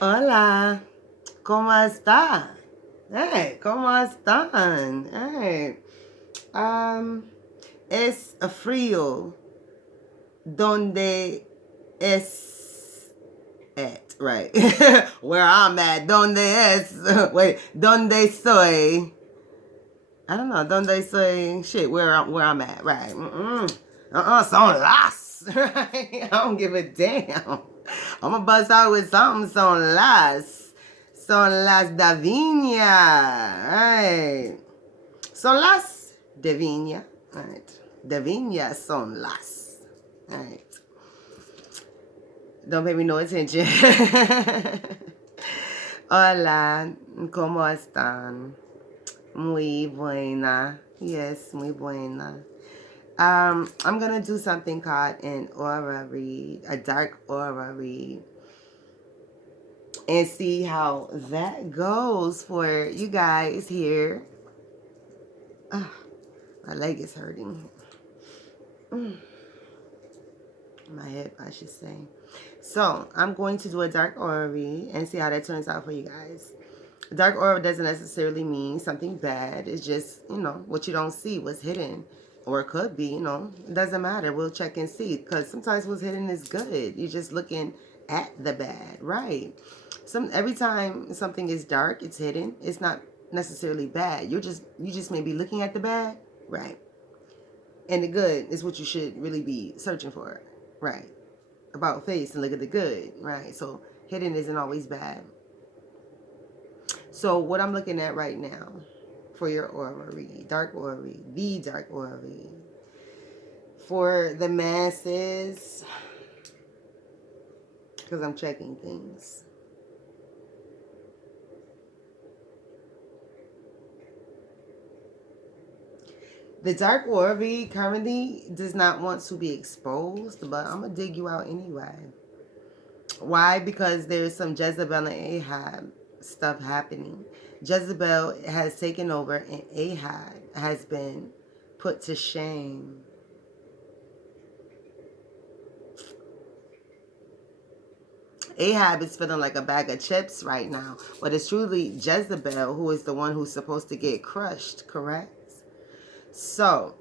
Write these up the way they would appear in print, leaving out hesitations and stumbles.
Hola, ¿cómo está? Hey, ¿cómo están? Hey, es frío. ¿Dónde es at? Right. Where I'm at. ¿Dónde es? Wait, ¿dónde soy? I don't know. ¿Dónde soy? Shit, where I'm at. Right. Son las. Right. I don't give a damn. I'm gonna bust out with something. Son las. Son las de Viña. Right. Son las de Viña. Right. De Viña son las. Right. Don't pay me no attention. Hola, ¿cómo están? Muy buena. Yes, muy buena. I'm gonna do something called an aura read, a dark aura read, and see how that goes for you guys here. Ugh, my leg is hurting. My head, I should say. So I'm going to do a dark aura read and see how that turns out for you guys. Dark aura doesn't necessarily mean something bad. It's just, what you don't see, what's hidden. Or it could be, it doesn't matter. We'll check and see. Because sometimes what's hidden is good. You're just looking at the bad, right? Every time something is dark, it's hidden. It's not necessarily bad. You just may be looking at the bad, right? And the good is what you should really be searching for, right? About face and look at the good, right? So hidden isn't always bad. So what I'm looking at right now for your aura read, dark aura read, the dark aura read. For the masses, because I'm checking things. The dark aura read currently does not want to be exposed, but I'm going to dig you out anyway. Why? Because there's some Jezebel and Ahab stuff happening. Jezebel has taken over and Ahab has been put to shame. Ahab is feeling like a bag of chips right now, but it's truly Jezebel who is the one who's supposed to get crushed, correct? So,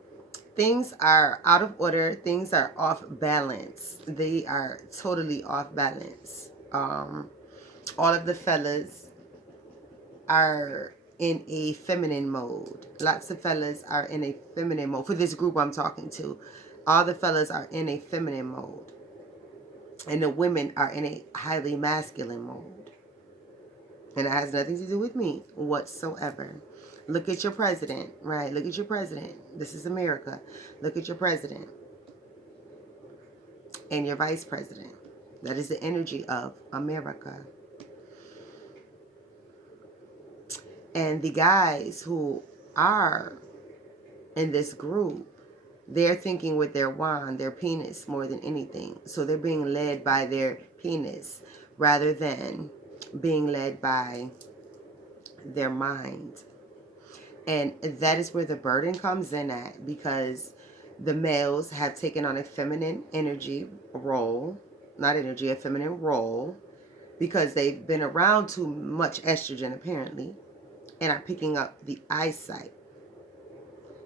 things are out of order. Things are off balance. They are totally off balance. All of the fellas are in a feminine mode. Lots of fellas are in a feminine mode. For this group I'm talking to, all the fellas are in a feminine mode. And the women are in a highly masculine mode. And it has nothing to do with me whatsoever. Look at your president, right? Look at your president. This is America. Look at your president and your vice president. That is the energy of America. And the guys who are in this group, they're thinking with their wand, their penis, more than anything. So they're being led by their penis rather than being led by their mind. And that is where the burden comes in at, because the males have taken on a feminine energy role, not energy, a feminine role, because they've been around too much estrogen apparently, and are picking up the eyesight.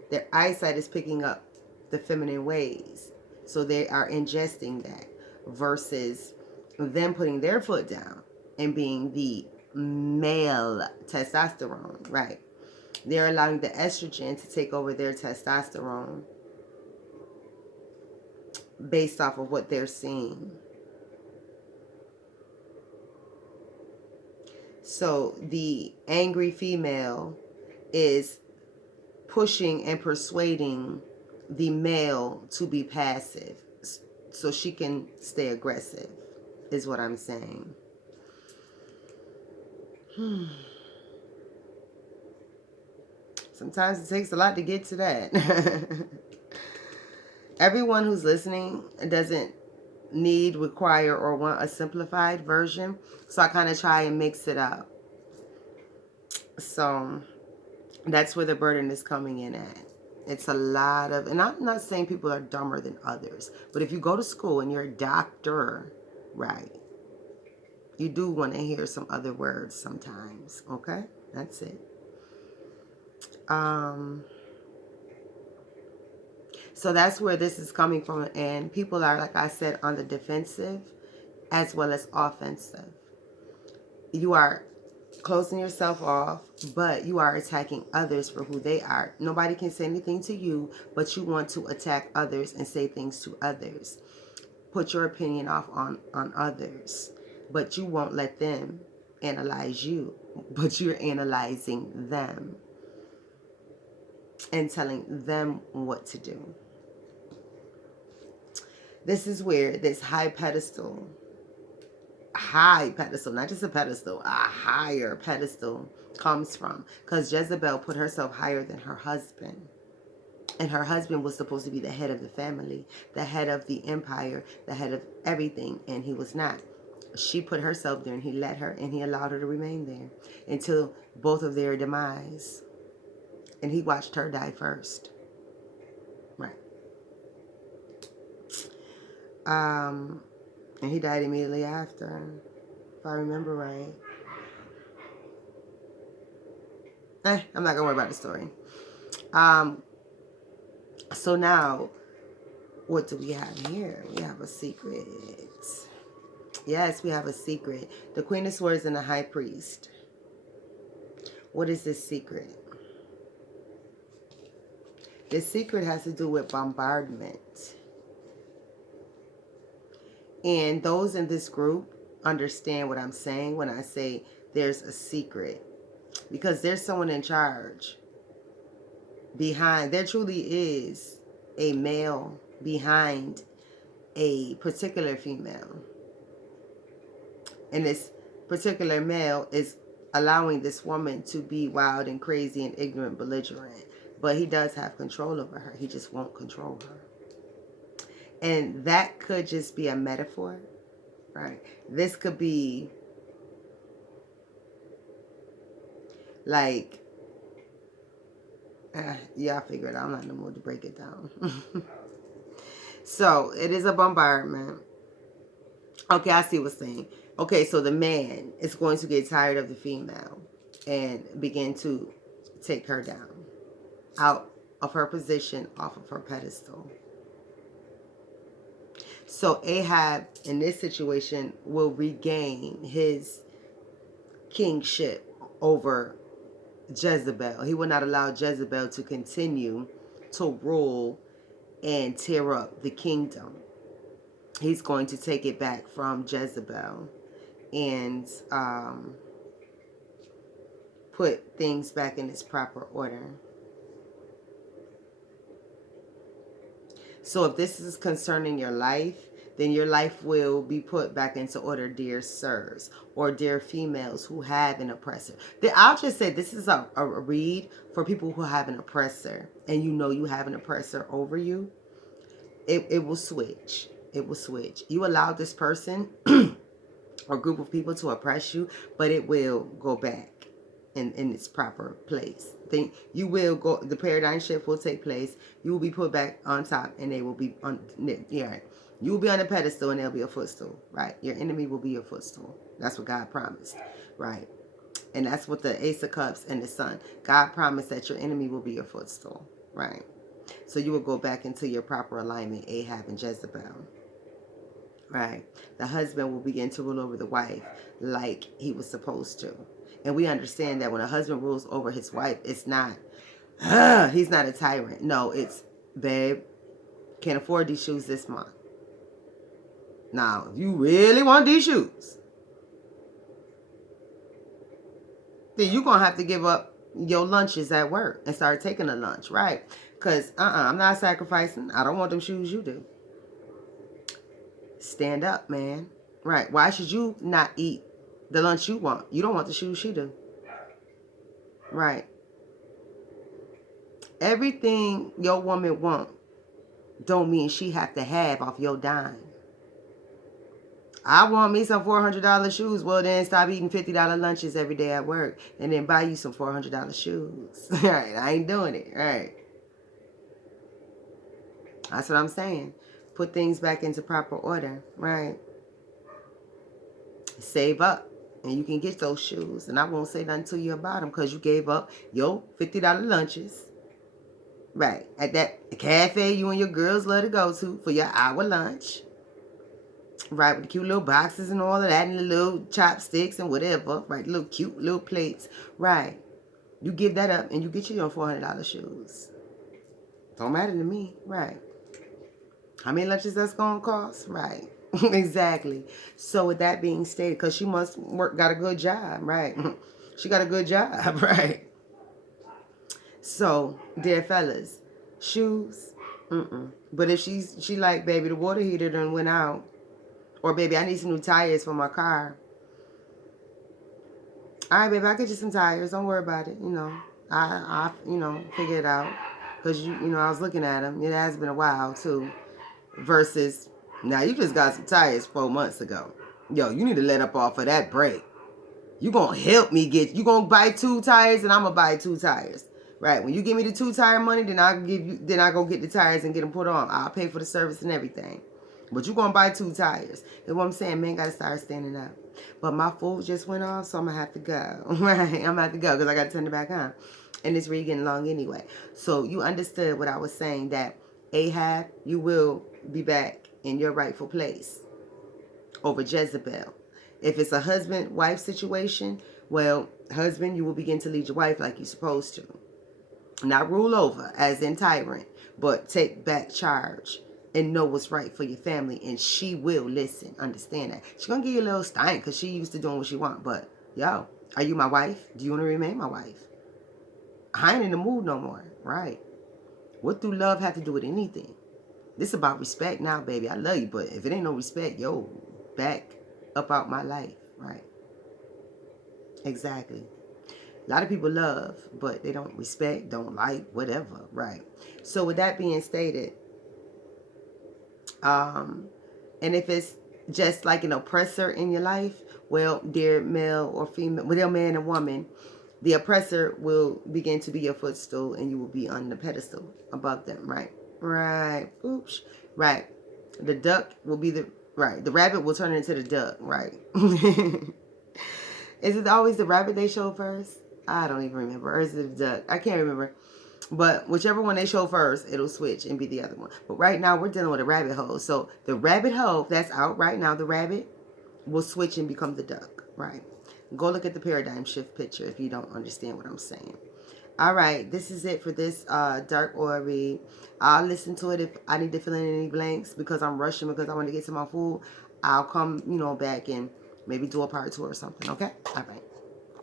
Their eyesight is picking up the feminine ways. So they are ingesting that versus them putting their foot down and being the male testosterone, right? They're allowing the estrogen to take over their testosterone based off of what they're seeing. So the angry female is pushing and persuading the male to be passive so she can stay aggressive, is what I'm saying. Sometimes it takes a lot to get to that. Everyone who's listening doesn't need, require, or want a simplified version. So I kind of try and mix it up. So that's where the burden is coming in at. It's a lot of, and I'm not saying people are dumber than others, but if you go to school and you're a doctor, right, You do want to hear some other words sometimes. Okay? That's it. So that's where this is coming from. And people are, like I said, on the defensive as well as offensive. You are closing yourself off, but you are attacking others for who they are. Nobody can say anything to you, but you want to attack others and say things to others. Put your opinion off on others, but you won't let them analyze you, but you're analyzing them and telling them what to do. This is where this high pedestal, not just a pedestal, a higher pedestal comes from. Because Jezebel put herself higher than her husband. And her husband was supposed to be the head of the family, the head of the empire, the head of everything. And he was not. She put herself there and he let her and he allowed her to remain there until both of their demise. And he watched her die first. Right. And he died immediately after, if I remember right. I'm not gonna worry about the story. So now, what do we have here? We have a secret. Yes, we have a secret. The Queen of Swords and the High Priest. What is this secret? This secret has to do with bombardment. And those in this group understand what I'm saying when I say there's a secret. Because there's someone in charge behind. There truly is a male behind a particular female. And this particular male is allowing this woman to be wild and crazy and ignorant, belligerent. But he does have control over her. He just won't control her. And that could just be a metaphor, right? This could be like, y'all figure it out. I'm not in the mood to break it down. So it is a bombardment. Okay, I see what's saying. Okay, so the man is going to get tired of the female and begin to take her down, out of her position, off of her pedestal. So Ahab, in this situation, will regain his kingship over Jezebel. He will not allow Jezebel to continue to rule and tear up the kingdom. He's going to take it back from Jezebel and put things back in its proper order. So if this is concerning your life, then your life will be put back into order, dear sirs, or dear females who have an oppressor. I'll just say this is a read for people who have an oppressor, and you know you have an oppressor over you. It will switch. It will switch. You allow this person or group of people to oppress you, but it will go back in its proper place. Then you will go, the paradigm shift will take place. You will be put back on top and they will be on, yeah, you will be on a pedestal and there'll be a footstool, right? Your enemy will be your footstool. That's what God promised, right? And that's what the Ace of Cups and the Sun. God promised that your enemy will be your footstool, right? So you will go back into your proper alignment, Ahab and Jezebel. Right. The husband will begin to rule over the wife like he was supposed to. And we understand that when a husband rules over his wife, it's not, he's not a tyrant. No, it's, babe, can't afford these shoes this month. Now, if you really want these shoes, then you're going to have to give up your lunches at work and start taking a lunch, right? Because, I'm not sacrificing. I don't want them shoes you do. Stand up, man. Right. Why should you not eat the lunch you want? You don't want the shoes she do. Right. Everything your woman want don't mean she have to have off your dime. I want me some $400 shoes. Well, then stop eating $50 lunches every day at work and then buy you some $400 shoes. All right. I ain't doing it. All right. That's what I'm saying. Put things back into proper order. Right. Save up. And you can get those shoes. And I won't say nothing to you about them because you gave up your $50 lunches. Right. At that cafe you and your girls love to go to for your hour lunch. Right. With the cute little boxes and all of that and the little chopsticks and whatever. Right. Little cute little plates. Right. You give that up and you get your $400 shoes. Don't matter to me. Right. How many lunches that's going to cost? Right. Exactly. So with that being stated, because she must got a good job. Right. She got a good job. Right. So, dear fellas, shoes, But if she like, baby, the water heater done went out, or baby, I need some new tires for my car. All right, baby, I'll get you some tires. Don't worry about it. I figure it out. Because, I was looking at them. It has been a while, too. Versus, now you just got some tires 4 months ago. Yo, you need to let up off of that break. You gonna help me you gonna buy 2 tires and I'm gonna buy 2 tires. Right, when you give me the 2 tire money, then I go get the tires and get them put on. I'll pay for the service and everything. But you gonna buy 2 tires. That's what I'm saying, man, gotta start standing up. But my food just went off, so I'm gonna have to go. Right, I'm gonna have to go because I gotta turn it back on. And it's really getting long anyway. So you understood what I was saying, that Ahab, you will be back in your rightful place over Jezebel. If it's a husband-wife situation, well, husband, you will begin to lead your wife like you're supposed to. Not rule over, as in tyrant, but take back charge and know what's right for your family, and she will listen. Understand that. She's going to give you a little stank because she used to doing what she want, but, yo, are you my wife? Do you want to remain my wife? I ain't in the mood no more, right? What do love have to do with anything? This is about respect now, baby. I love you, but if it ain't no respect, yo, back up out my life, right? Exactly. A lot of people love, but they don't respect, don't like, whatever, right? So with that being stated, and if it's just like an oppressor in your life, well, dear male or female, dear man and woman, the oppressor will begin to be your footstool and you will be on the pedestal above them, right? Right. Oops. Right. The duck will be the rabbit will turn into the duck, right? Is it always the rabbit they show first? I don't even remember. Or is it the duck? I can't remember. But whichever one they show first, it'll switch and be the other one. But right now, we're dealing with a rabbit hole. So the rabbit hole that's out right now, the rabbit, will switch and become the duck, right? Go look at the paradigm shift picture if you don't understand what I'm saying. All right, this is it for this dark aura read. I'll listen to it if I need to fill in any blanks because I'm rushing because I want to get to my food. I'll come, back and maybe do a part 2 or something, okay? All right.